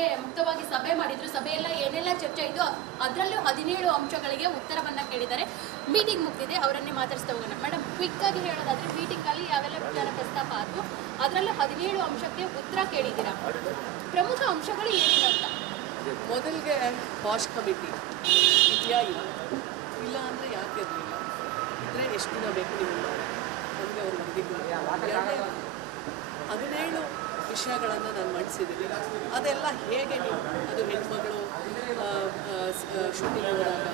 ಬಗ್ಗೆ ಮುಕ್ತವಾಗಿ ಸಭೆ ಮಾಡಿದ್ರು. ಸಭೆಯೆಲ್ಲ ಏನೆಲ್ಲ ಚರ್ಚೆ ಆಯಿತು ಅದರಲ್ಲೂ 17 ಅಂಶಗಳಿಗೆ ಉತ್ತರವನ್ನ ಕೇಳಿದ್ದಾರೆ. ಮೀಟಿಂಗ್ ಮುಗಿದಿದೆ, ಅವರನ್ನೇ ಮಾತಾಡಿಸ್ತಾ ಹೋಗೋಣ. ಮೇಡಮ್, ಕ್ವಿಕ್ ಆಗಿ ಹೇಳೋದಾದ್ರೆ ಮೀಟಿಂಗ್ ಅಲ್ಲಿ ಯಾವೆಲ್ಲ ವಿಚಾರ ಪ್ರಸ್ತಾಪ ಆದವು, ಅದರಲ್ಲೂ 17 ಅಂಶಕ್ಕೆ ಉತ್ತರ ಕೇಳಿದ್ದೀರಾ. ಪ್ರಮುಖ ಅಂಶಗಳು ಏನಿದೆ ಅಂತ ಮೊದಲಿಗೆ ಪಾಶ್ ಕಮಿಟಿ ಇದೆಯಾ ಇಲ್ಲ ಅಂದರೆ ಯಾಕೆ ಇರಲಿಲ್ಲ, ಇದ್ರೆ ಎಷ್ಟು ದಿನ ಬೇಕು ನೀವು ನಮಗೆ ಅವ್ರು ಹೊಂದಿದ್ರು. 17 ವಿಷಯಗಳನ್ನು ನಾನು ಮಂಡಿಸಿದ್ದೀನಿ. ಅದೆಲ್ಲ ಹೇಗೆ ನೀವು ಅದು ಹೆಣ್ಮಗಳು ಶೂಟಿಂಗ್ ಹೋದಾಗ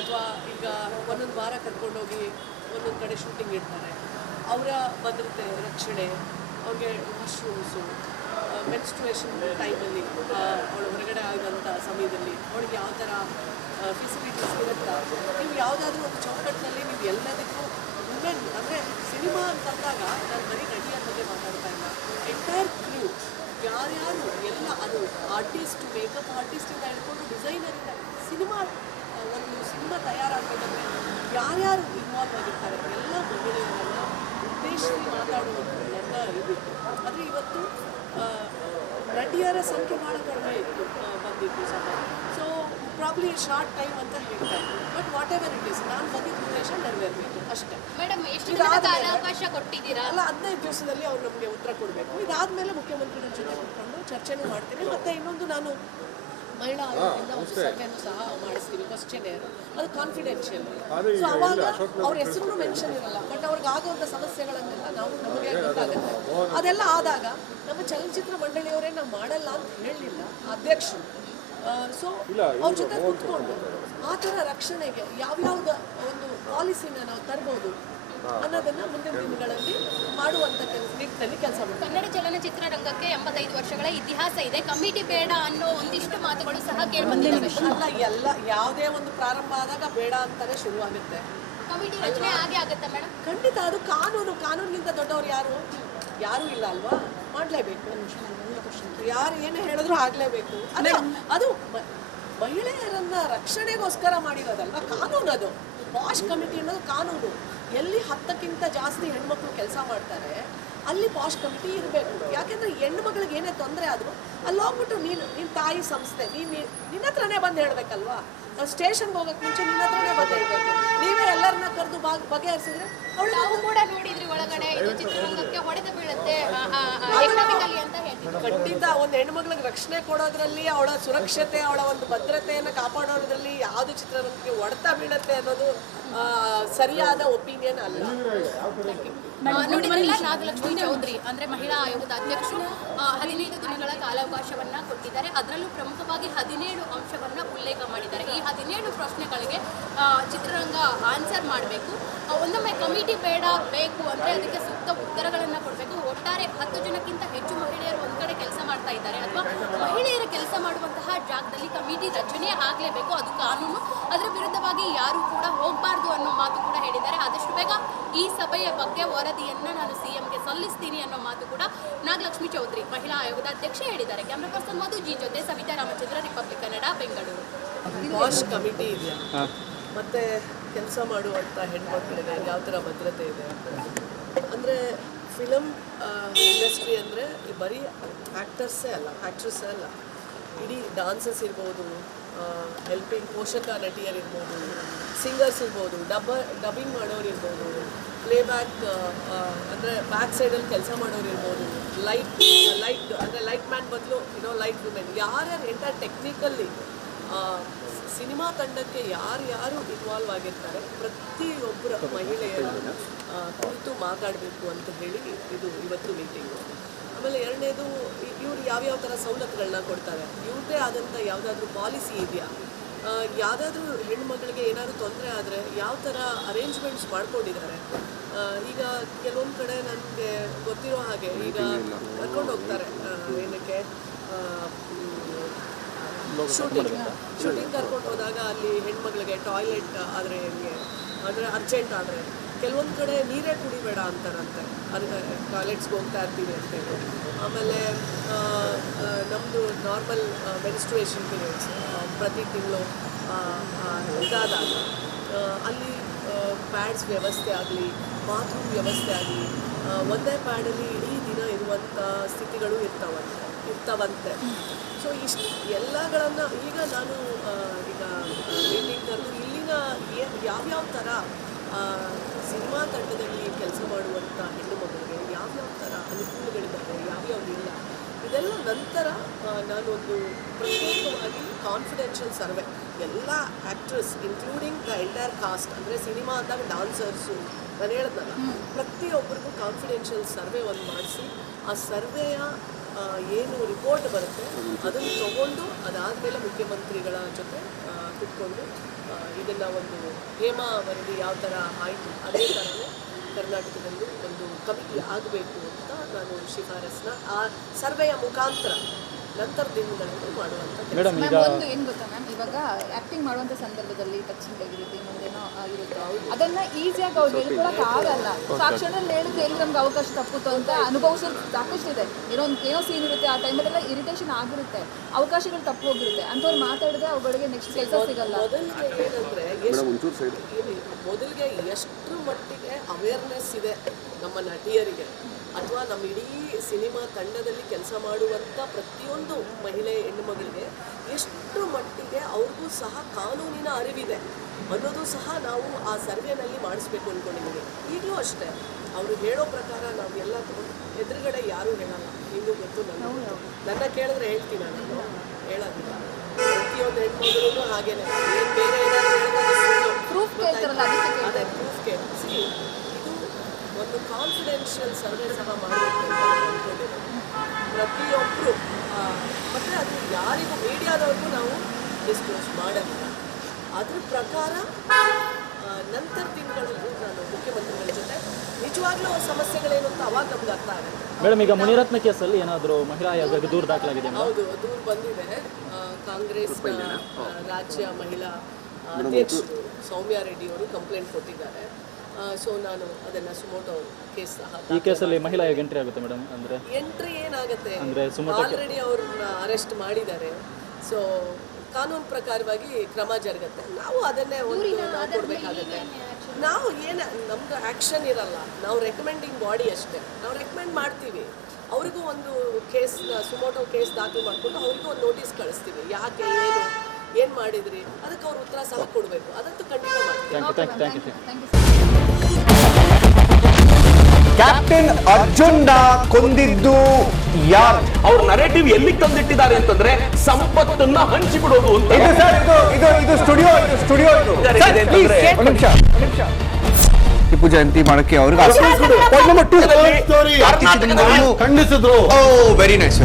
ಅಥವಾ ಈಗ ಒಂದೊಂದು ವಾರ ಕರ್ಕೊಂಡೋಗಿ ಒಂದೊಂದು ಕಡೆ ಶೂಟಿಂಗ್ ಇಡ್ತಾರೆ, ಅವರ ಭದ್ರತೆ ರಕ್ಷಣೆ, ಅವ್ರಿಗೆ ವಾಶ್ರೂಮ್ಸು, ಮೆನ್ಸ್ಟ್ರುಯೇಷನ್ ಟೈಮಲ್ಲಿ ಅವಳು ಹೊರಗಡೆ ಆಗೋಂಥ ಸಮಯದಲ್ಲಿ ಅವಳಿಗೆ ಯಾವ ಥರ ಫೆಸಿಲಿಟೀಸ್ ಇರುತ್ತಾ, ನೀವು ಯಾವುದಾದ್ರೂ ಒಂದು ಚೌಕಟ್ಟಿನಲ್ಲಿ ನೀವು ಎಲ್ಲದಕ್ಕೂ ವುಮೆನ್ ಅಂದರೆ ಸಿನಿಮಾ ಅಂತಂದಾಗ ನಾನು ಬರೀ ನಟಿಯ ಬಗ್ಗೆ ಮಾತಾಡ್ತಾ ಇಲ್ಲ, ಎಂಟೈರ್ ಕ್ರೂ ಯಾರ್ಯಾರು ಎಲ್ಲ ಅದು ಆರ್ಟಿಸ್ಟ್, ಮೇಕಪ್ ಆರ್ಟಿಸ್ಟಿಂದ ಹಿಡ್ಕೊಂಡು ಡಿಸೈನರಿಂದ ಒಂದು ಸಿನಿಮಾ ತಯಾರಾಗಬೇಕಂದ್ರೆ ಯಾರ್ಯಾರು ಇನ್ವಾಲ್ವ್ ಆಗಿರ್ತಾರೆ ಎಲ್ಲ ಮಹಿಳೆಯರನ್ನು ಉದ್ದೇಶಿಸಿ ಮಾತಾಡುವಂಥದ್ದೆಲ್ಲ ಇರಬೇಕು. ಆದರೆ ಇವತ್ತು ನಟಿಯರ ಸಂಖ್ಯೆ ಭಾಳ ಕಡಿಮೆ ಇತ್ತು ಬಂದಿತ್ತು ಸಹ. ಸೊ ಪ್ರಾಬ್ಲಿ ಶಾರ್ಟ್ ಟೈಮ್ ಅಂತ ಹೇಳ್ತಾರೆ, but what ever it is ನಾನು ಬಂದಿದ್ದ ಉದ್ದೇಶ ನೆರವೇರಬೇಕು ಅಷ್ಟೇ. ಮೇಡಮ್, ಎಷ್ಟು ಅವಕಾಶ ಕೊಟ್ಟಿದ್ದೀರಾ? ಅಲ್ಲ, 15 ದಿವಸದಲ್ಲಿ ಅವ್ರು ನಮಗೆ ಉತ್ತರ ಕೊಡಬೇಕು. ಇದಾದಮೇಲೆ ಮುಖ್ಯಮಂತ್ರಿಗಳ ಜೊತೆ ಕೂತ್ಕೊಂಡು ಚರ್ಚೆನೂ ಮಾಡ್ತೀನಿ. ಮತ್ತು ಇನ್ನೊಂದು ನಾನು ಮಹಿಳಾ ಆಯೋಗದಿಂದ ಒಂದು ಸರ್ವೆಯನ್ನು ಸಹ ಮಾಡಿಸ್ತೀವಿ, ಕ್ವಶ್ಚನೇರ್, ಅದು ಕಾನ್ಫಿಡೆನ್ಷಿಯಲ್. ಸೊ ಅವಾಗ ಅವ್ರ ಹೆಸರು ಮೆನ್ಷನ್ ಇರಲ್ಲ, ಬಟ್ ಅವ್ರಿಗೆ ಆಗುವಂಥ ಸಮಸ್ಯೆಗಳನ್ನೆಲ್ಲ ನಮಗೆ ಗೊತ್ತಾಗುತ್ತೆ. ಅದೆಲ್ಲ ಆದಾಗ ನಮ್ಮ ಚಲನಚಿತ್ರ ಮಂಡಳಿಯವರೇ ನಾವು ಮಾಡಲ್ಲ ಅಂತ ಹೇಳಲಿಲ್ಲ ಅಧ್ಯಕ್ಷರು. ಸೊ ಅವ್ರ ಜೊತೆ ಕೂತ್ಕೊಂಡು ಆ ಥರ ರಕ್ಷಣೆಗೆ ಯಾವ್ಯಾವ್ದು ಒಂದು ಪಾಲಿಸಿನ ನಾವು ತರ್ಬೋದು ಅನ್ನೋದನ್ನ ಮುಂದಿನ ದಿನಗಳಲ್ಲಿ ಮಾಡುವಂಥ ನಿಟ್ಟಿನಲ್ಲಿ ಕೆಲಸ ಮಾಡ್ತೀವಿ. ಕನ್ನಡ ಚಲನಚಿತ್ರ ರಂಗಕ್ಕೆ 85 ವರ್ಷಗಳ ಇತಿಹಾಸ ಇದೆ. ಕಮಿಟಿ ಬೇಡ ಅನ್ನೋ ಒಂದಿಷ್ಟು ಮಾತುಗಳು ಸಹ ಕೇಳಿಬಂದಿದ್ದಾವೆ. ಅಲ್ಲ, ಎಲ್ಲ ಯಾವುದೇ ಒಂದು ಪ್ರಾರಂಭ ಆದಾಗ ಬೇಡ ಅಂತಾನೆ ಶುರುವಾಗುತ್ತೆ. ಕಮಿಟಿ ರಚನೆ ಆಗೇ ಆಗುತ್ತೆ ಮೇಡಮ್. ಖಂಡಿತ, ಅದು ಕಾನೂನಿಗಿಂತ ದೊಡ್ಡವ್ರು ಯಾರೂ ಇಲ್ಲ ಅಲ್ವಾ, ಮಾಡಲೇಬೇಕು. ಯಾರು ಏನೇ ಹೇಳಿದ್ರು ಆಗಲೇಬೇಕು. ಅದು ಮಹಿಳೆಯರನ್ನ ರಕ್ಷಣೆಗೋಸ್ಕರ ಮಾಡಿರೋದಲ್ವ ಕಾನೂನು. ಅದು ಪಾಶ್ ಕಮಿಟಿ ಅನ್ನೋದು ಕಾನೂನು. ಎಲ್ಲಿ 10ಕ್ಕಿಂತ ಜಾಸ್ತಿ ಹೆಣ್ಮಕ್ಳು ಕೆಲಸ ಮಾಡ್ತಾರೆ ಅಲ್ಲಿ ಪಾಶ್ ಕಮಿಟಿ ಇರಬೇಕು. ಯಾಕೆಂದ್ರೆ ಹೆಣ್ಣು ಮಗಳಿಗೆ ಏನೇ ತೊಂದರೆ ಆದರೂ ಅಲ್ಲಿ ಹೋಗ್ಬಿಟ್ಟು ನಿನ್ನ ತಾಯಿ ಸಂಸ್ಥೆ ನಿನ್ನ ಹತ್ರನೇ ಬಂದು ಹೇಳ್ಬೇಕಲ್ವಾ. ನಾವು ಸ್ಟೇಷನ್ಗೆ ಹೋಗೋಕ್ಕೆ ಮುಂಚೆ ನಿನ್ನ ಹತ್ರನೇ ಬಂದು ಹೇಳ್ಬೇಕು. ನೀವೇ ಎಲ್ಲರನ್ನ ಕರೆದು ಬಗೆಹರಿಸಿದ್ರೆ ನಾವು ಕೂಡ ನೋಡಿದ್ರಿ ಒಳಗಡೆ ಇದು ಚಿತ್ರರಂಗಕ್ಕೆ ಹೊಡೆತ ಬೀಳುತ್ತೆ ಅಂತ ಹೇಳ್ತೀವಿ. ಖಂಡಿತ ಒಂದು ಹೆಣ್ಮಕ್ಳಿಗೆ ರಕ್ಷಣೆ ಕೊಡೋದ್ರಲ್ಲಿ, ಅವಳ ಸುರಕ್ಷತೆ, ಅವಳ ಒಂದು ಭದ್ರತೆಯನ್ನು ಕಾಪಾಡೋದ್ರಲ್ಲಿ ಯಾವುದು ಚಿತ್ರರಂಗಕ್ಕೆ ಹೊಡೆತ ಬೀಳುತ್ತೆ ಅನ್ನೋದು ಸರಿಯಾದ ಒಪಿನಿಯನ್ ಅಲ್ಲ. ನೋಡಿದ್ರಲ್ಲ, ನಾಗಲಕ್ಷ್ಮಿ ಚೌಧರಿ ಅಂದ್ರೆ ಮಹಿಳಾ ಆಯೋಗದ ಅಧ್ಯಕ್ಷರು 15 ದಿನಗಳ ಕಾಲಾವಕಾಶವನ್ನ ಕೊಟ್ಟಿದ್ದಾರೆ. ಅದರಲ್ಲೂ ಪ್ರಮುಖವಾಗಿ 17 ಅಂಶವನ್ನ ಉಲ್ಲೇಖ ಮಾಡಿದ್ದಾರೆ. ಈ 17 ಪ್ರಶ್ನೆಗಳಿಗೆ ಚಿತ್ರರಂಗ ಆನ್ಸರ್ ಮಾಡಬೇಕು. ಒಂದೊಮ್ಮೆ ಕಮಿಟಿ ಬೇಡ ಬೇಕು ಅಂದ್ರೆ ಅದಕ್ಕೆ ಸೂಕ್ತ ಉತ್ತರಗಳನ್ನ ಕೊಡಬೇಕು. ಒಟ್ಟಾರೆ 10 ಜನಕ್ಕಿಂತ ಹೆಚ್ಚು ಮಹಿಳೆಯರು ಒಂದ್ ಕಡೆ ಕೆಲಸ ಮಾಡ್ತಾ ಇದ್ದಾರೆ ಅಥವಾ ಮಹಿಳೆಯರ ಕೆಲಸ ಮಾಡುವಂತಹ ಜಾಗದಲ್ಲಿ ಕಮಿಟಿ ರಚನೆ ಆಗಲೇಬೇಕು, ಅದು ಕಾನೂನು. ಅದರ ವಿರುದ್ಧವಾಗಿ ಯಾರು ಕೂಡ ಹೋಗಬಾರ್ದು ಅನ್ನೋ ಮಾತು ಕೂಡ ಹೇಳಿದ್ದಾರೆ. ಆದಷ್ಟು ಬೇಗ ಈ ಸಭೆಯ ಬಗ್ಗೆ ವರದಿಯನ್ನ ನಾನು ಸಿಎಂಗೆ ಸಲ್ಲಿಸ್ತೀನಿ ಅನ್ನೋ ಮಾತು ಕೂಡ ನಾಗಲಕ್ಷ್ಮಿ ಚೌಧರಿ ಮಹಿಳಾ ಆಯೋಗದ ಅಧ್ಯಕ್ಷೆ ಹೇಳಿದ್ದಾರೆ. ಕ್ಯಾಮ್ರಾ ಪರ್ಸನ್ ಮಧು ಜಿ ಜೊತೆ Savitha Ramachandra, republic Kannada, Bengaluru. POSH committee ಇದೆಯಾ ಮತ್ತೆ ಕೆಲಸ ಮಾಡುವಂಥ ಹೆಣ್ಮಕ್ಳಿಗೆ ಯಾವ ಥರ ಭದ್ರತೆ ಇದೆ ಅಂದರೆ, ಫಿಲಮ್ ಇಂಡಸ್ಟ್ರಿ ಅಂದರೆ ಬರೀ ಆ್ಯಕ್ಟರ್ಸೇ ಅಲ್ಲ, ಇಡೀ ಡಾನ್ಸರ್ಸ್ ಇರ್ಬೋದು, ಹೆಲ್ಪಿಂಗ್ ಪೋಷಕ ನಟಿಯರಿರ್ಬೋದು, ಸಿಂಗರ್ಸ್ ಇರ್ಬೋದು, ಡಬ್ಬಿಂಗ್ ಮಾಡೋರು ಇರ್ಬೋದು, ಪ್ಲೇಬ್ಯಾಕ್ ಅಂದರೆ ಬ್ಯಾಕ್ ಸೈಡಲ್ಲಿ ಕೆಲಸ ಮಾಡೋರು ಇರ್ಬೋದು, ಲೈಟ್ ಅಂದರೆ ಲೈಟ್ ಮ್ಯಾನ್ ಬದಲು ಲೈಟ್ ವುಮೆನ್, ಯಾರ್ಯಾರು ಎಂಟರ್ ಟೆಕ್ನಿಕಲ್ಲಿ ಸಿನಿಮಾ ತಂಡಕ್ಕೆ ಯಾರು ಇನ್ವಾಲ್ವ್ ಆಗಿರ್ತಾರೆ ಪ್ರತಿಯೊಬ್ಬರ ಮಹಿಳೆಯರು ಕುರಿತು ಮಾತಾಡಬೇಕು ಅಂತ ಹೇಳಿ ಇದು ಇವತ್ತು ಮೀಟಿಂಗು. ಆಮೇಲೆ ಎರಡನೇದು, ಇವ್ರು ಯಾವ್ಯಾವ ಥರ ಸವಲತ್ತುಗಳನ್ನ ಕೊಡ್ತಾರೆ, ಇವ್ರದ್ದೇ ಆದಂಥ ಯಾವುದಾದ್ರೂ ಪಾಲಿಸಿ ಇದೆಯಾ, ಯಾವುದಾದ್ರೂ ಹೆಣ್ಮಕ್ಳಿಗೆ ಏನಾದರೂ ತೊಂದರೆ ಆದರೆ ಯಾವ ಥರ ಅರೇಂಜ್ಮೆಂಟ್ಸ್ ಮಾಡ್ಕೊಂಡಿದ್ದಾರೆ. ಈಗ ಕೆಲವೊಂದು ಕಡೆ ನನಗೆ ಗೊತ್ತಿರೋ ಹಾಗೆ ಈಗ ಕರ್ಕೊಂಡು ಹೋಗ್ತಾರೆ ಏನಕ್ಕೆ ಶೂಟಿಂಗ್ ಕರ್ಕೊಂಡು ಹೋದಾಗ ಅಲ್ಲಿ ಹೆಣ್ಮಕ್ಳಿಗೆ ಟಾಯ್ಲೆಟ್ ಆದರೆ ಹೆಂಗೆ ಅಂದರೆ ಅರ್ಜೆಂಟ್ ಆದರೆ ಕೆಲವೊಂದು ಕಡೆ ನೀರೇ ಕುಡಿಬೇಡ ಅಂತಾರಂತೆ, ಅದಕ್ಕೆ ಟಾಯ್ಲೆಟ್ಸ್ಗೆ ಹೋಗ್ತಾ ಇರ್ತೀವಿ ಅಂತೇಳಿ. ಆಮೇಲೆ ನಮ್ಮದು ನಾರ್ಮಲ್ ಮೆನ್ಸ್ಟ್ರುಯೇಷನ್ ಪೀರಿಯಡ್ಸ್ ಪ್ರತಿ ತಿಂಗಳು ಇದಾದಾಗ ಅಲ್ಲಿ ಪ್ಯಾಡ್ಸ್ ವ್ಯವಸ್ಥೆ ಆಗಲಿ, ಬಾತ್ರೂಮ್ ವ್ಯವಸ್ಥೆ ಆಗಲಿ, ಒಂದೇ ಪ್ಯಾಡಲ್ಲಿ ಇಡೀ ದಿನ ಇರುವಂಥ ಸ್ಥಿತಿಗಳು ಇರ್ತಾವಂತೆ. ಇರ್ತಾವಂತೆ. ಸೊ ಇಷ್ಟು ಎಲ್ಲಗಳನ್ನು ಈಗ ನಾನು ಈಗ ಮೀಟಿಂಗ್ ಕರೆದು ಇಲ್ಲಿನ ಯಾವ್ಯಾವ ಥರ ಸಿನಿಮಾ ತಂಡದಲ್ಲಿ ಕೆಲಸ ಮಾಡುವಂಥ ಹೆಣ್ಣು ಮಕ್ಕಳಿಗೆ ಯಾವ್ಯಾವ ಥರ ಅನುಕೂಲಗಳಿದ್ದಾವೆ, ಯಾವ್ಯಾವುದಿಲ್ಲ, ಇದೆಲ್ಲ ನಂತರ ನಾನೊಂದು ಪ್ರತ್ಯೇಕವಾಗಿ ಕಾನ್ಫಿಡೆನ್ಷಿಯಲ್ ಸರ್ವೆ ಎಲ್ಲ actress including the entire cost, ಅಂದರೆ ಸಿನಿಮಾ ಅಂದಾಗ ಡಾನ್ಸರ್ಸು ನಾನು ಹೇಳಿದ್ನಲ್ಲ, ಪ್ರತಿಯೊಬ್ಬರಿಗೂ ಕಾನ್ಫಿಡೆನ್ಷಿಯಲ್ ಸರ್ವೆ ಒಂದು ಮಾಡಿಸಿ ಆ ಸರ್ವೆಯ ಏನು ರಿಪೋರ್ಟ್ ಬರುತ್ತೆ ಅದನ್ನು ತಗೊಂಡು ಅದಾದಮೇಲೆ ಮುಖ್ಯಮಂತ್ರಿಗಳ ಜೊತೆ ಕುತ್ಕೊಂಡು ಇದನ್ನು ಒಂದು ಹೇಮಾ ವರದಿ ಯಾವ ಥರ ಆಯಿತು ಅದೇ ಥರನೇ ಕರ್ನಾಟಕದಲ್ಲೂ ಒಂದು ಕಮಿಟಿ ಆಗಬೇಕು ಅಂತ ನಾನು ಶಿಫಾರಸ್ನ ಆ ಸರ್ವೆಯ ಮುಖಾಂತರ ನಂತರ ದಿನಗಳಲ್ಲಿ ಮಾಡುವಂಥ ಮೇಡಮ್ ಈಗ ಒಂದು ಏನು ಗೊತ್ತಾ ಮ್ಯಾಮ್, ಇವಾಗ ಆ್ಯಕ್ಟಿಂಗ್ ಮಾಡುವಂಥ ಸಂದರ್ಭದಲ್ಲಿ ಟಚಿಂಗ್ ಆಗಿರುತ್ತೆ, ಇನ್ನೊಂದೇನೋ ಆಗಿರುತ್ತೆ, ಅದನ್ನು ಈಸಿಯಾಗಿ ಅವ್ರು ಹೇಳ್ಕೊಳಕ್ಕೆ ಆಗಲ್ಲ. ಸಾಕ್ಷರದಲ್ಲಿ ಹೇಳಿದ್ರೆ ಎಲ್ಲಿ ನಮ್ಗೆ ಅವಕಾಶ ತಪ್ಪುತ್ತೋ ಅಂತ ಅನುಭವಿಸೋದು ಸಾಕಷ್ಟು ಇದೆ. ಏನೋ ಸೀನ್ ಇರುತ್ತೆ, ಆ ಟೈಮಲ್ಲೆಲ್ಲ ಇರಿಟೇಷನ್ ಆಗಿರುತ್ತೆ, ಅವಕಾಶಗಳು ತಪ್ಪು ಹೋಗಿರುತ್ತೆ, ಅಂಥವ್ರು ಮಾತಾಡಿದ್ರೆ ಅವುಗಳಿಗೆ ನೆಕ್ಸ್ಟ್ ಕೆಲಸ ಸಿಗಲ್ಲ. ಮೊದಲಿಗೆ ಏನಂದರೆ ಮೊದಲಿಗೆ ಎಷ್ಟರ ಮಟ್ಟಿಗೆ ಅವೇರ್ನೆಸ್ ಇದೆ ನಮ್ಮ ನಟಿಯರಿಗೆ ಅಥವಾ ನಮ್ಮ ಇಡೀ ಸಿನಿಮಾ ತಂಡದಲ್ಲಿ ಕೆಲಸ ಮಾಡುವಂಥ ಪ್ರತಿಯೊಂದು ಮಹಿಳೆ ಹೆಣ್ಣುಮಗಳಿಗೆ ಎಷ್ಟು ಮಟ್ಟಿಗೆ ಅವ್ರಿಗೂ ಸಹ ಕಾನೂನಿನ ಅರಿವಿದೆ ಅನ್ನೋದು ಸಹ ನಾವು ಆ ಸರ್ವೆನಲ್ಲಿ ಮಾಡಿಸ್ಬೇಕು ಅಂದ್ಕೊಂಡಿದ್ದೀವಿ. ಈಗಲೂ ಅಷ್ಟೇ ಅವರು ಹೇಳೋ ಪ್ರಕಾರ ನಾವು ಎಲ್ಲ ತಗೊಂಡು ಎದುರುಗಡೆ ಯಾರೂ ಹೇಳಲ್ಲ, ನಿಮಗೂ ಗೊತ್ತು, ನನ್ನ ಕೇಳಿದ್ರೆ ಹೇಳ್ತೀನಿ, ನಾನು ಹೇಳೋದಿಲ್ಲ. ಪ್ರತಿಯೊಂದು ಹೆಣ್ಮಗಳು ಹಾಗೇನೆ ಏನು ಬೇರೆ ಏನಾದರೂ ಪ್ರೂಫ್ ಕೇಳ್ತಾರಲ್ಲ, ಅದಕ್ಕೆ ಅದೇ ಪ್ರೂಫ್ ಕೇಳಿಸಿ ಇದು ಒಂದು ಕಾನ್ಫಿಡೆನ್ಷಿಯಲ್ ಸರ್ವೆ ಸಹ ಮಾಡಬೇಕು ಅಂತ ಅಂದ್ಕೊಂಡಿರೋದು. ಪ್ರತಿಯೊಬ್ಬರು ಮತ್ತು ಅದು ಯಾರಿಗೂ ಮೀಡಿಯಾದವ್ರಿಗೂ ನಾವು ಡಿಸ್ಕ್ಲೋಸ್ ಮಾಡೋದಿಲ್ಲ. ಅದ್ರ ಪ್ರಕಾರ ನಂತರ ದಿನಗಳಲ್ಲಿ ನಾನು ಮುಖ್ಯಮಂತ್ರಿಗಳ ಜೊತೆ ನಿಜವಾಗ್ಲೂ ಸಮಸ್ಯೆಗಳೇನು ಅಂತ ಅವಾಗ ನಮ್ಗೆ ಅರ್ಥ ಆಗುತ್ತೆ. ಮೇಡಮ್ ಈಗ ಮುನಿರತ್ನ ಕೇಸಲ್ಲಿ ಏನಾದರೂ ಮಹಿಳಾ ಆಯೋಗಕ್ಕೆ ದೂರು ದಾಖಲಾಗಿದೆ? ಹೌದು, ದೂರು ಬಂದಿದೆ. ಕಾಂಗ್ರೆಸ್ನ ರಾಜ್ಯ ಮಹಿಳಾ ಅಧ್ಯಕ್ಷರು ಸೌಮ್ಯ ರೆಡ್ಡಿ ಅವರು ಕಂಪ್ಲೇಂಟ್ ಕೊಟ್ಟಿದ್ದಾರೆ. ಸೊ ನಾನು ಅದನ್ನು ಸುಮೋಟೋ ಕೇಸ್ ಸಹ ಈ ಕೇಸಲ್ಲಿ ಮಹಿಳಾ ಆಯೋಗ ಎಂಟ್ರಿ ಆಗುತ್ತೆ ಮೇಡಮ್? ಅಂದರೆ ಎಂಟ್ರಿ ಏನಾಗುತ್ತೆ, ಅಂದರೆ ಸುಮೋಟೋ ಆಲ್ರೆಡಿ ಅವ್ರನ್ನ ಅರೆಸ್ಟ್ ಮಾಡಿದ್ದಾರೆ. ಸೊ ಕಾನೂನು ಪ್ರಕಾರವಾಗಿ ಕ್ರಮ ಜರುಗುತ್ತೆ. ನಾವು ಅದನ್ನೇ ಒಂದು ನಾವು ಕೊಡಬೇಕಾಗತ್ತೆ. ನಾವು ಏನು ನಮ್ಮದು ಆ್ಯಕ್ಷನ್ ಇರಲ್ಲ, ನಾವು ರೆಕಮೆಂಡಿಂಗ್ ಬಾಡಿ ಅಷ್ಟೇ. ನಾವು ರೆಕಮೆಂಡ್ ಮಾಡ್ತೀವಿ, ಅವ್ರಿಗೂ ಒಂದು ಕೇಸ್ನ ಸುಮೋಟೋ ಕೇಸ್ ದಾಖಲು ಮಾಡಿಕೊಂಡು ಅವ್ರಿಗೂ ಒಂದು ನೋಟಿಸ್ ಕಳಿಸ್ತೀವಿ, ಯಾಕೆ ಏನು ಮಾಡಿದ್ರಿ ಅದಕ್ಕೆ ಅವ್ರು ಉತ್ತರ ಸಹ ಕೊಡಬೇಕು. ಅದಂತೂ ಖಂಡಿತ ಮಾಡ್ತೀವಿ. Thank you. ಕ್ಯಾಪ್ಟನ್ ಅರ್ಜುನ್ನ ಕೊಂದಿದ್ದು ಯಾರು? ಅವ್ರ ನರೇಟಿವ್ ಎಲ್ಲಿ ತಂದಿಟ್ಟಿದ್ದಾರೆ ಅಂತಂದ್ರೆ ಸಂಪತ್ತನ್ನ ಹಂಚಿಬಿಡೋದು ಅಂತ. ಇದು ಸರ್, ಇದು ಸ್ಟುಡಿಯೋ ಇದು. ಟಿಪ್ಪು ಜಯಂತಿ ಮಾಡಕ್ಕೆ ಅವ್ರಿಗೆ ಖಂಡಿಸಿದ್ರು. Very nice.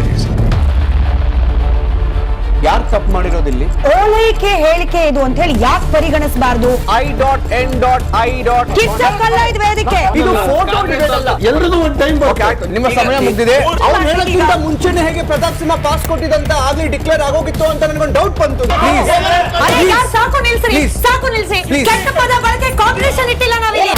ಯಾರು ತಪ್ಪು ಮಾಡಿರೋದಿಲ್ಲಿ? ಓಲೈಕೆ ಹೇಳಿಕೆ ಇದು ಅಂತ ಹೇಳಿ ಯಾಕೆ ಪರಿಗಣಿಸಬಾರ್ದು? I.N.I. ಇದು ವೇದಿಕೆ, ಇದು ಫೋಟೋ ಎಲ್ರಿಗೂ ಒಂದು ಟೈಮ್ ನಿಮ್ಮ ಸಮಯ ಮುಗಿದಿದೆ. ಅವ್ರು ಹೇಳೋಕ್ಕಿಂತ ಮುಂಚೆನೆ ಹೇಗೆ ಪ್ರತಾಪ್ ಸಿಂಹ ಪಾಸ್ ಕೊಟ್ಟಿದಂತ ಆಗ್ಲಿ ಡಿಕ್ಲೇರ್ ಆಗೋಗಿತ್ತು ಅಂತ ನನಗೊಂದು ಡೌಟ್ ಬಂತು. ಸಾಕು ನಿಲ್ಸಿ, ಕೆಟ್ಟ ಪದ ಬಳಕೆ ಕಾಂಬಿನೇಷನ್ ಇಟ್ಟಿಲ್ಲ ನಾವಿಲ್ಲಿ.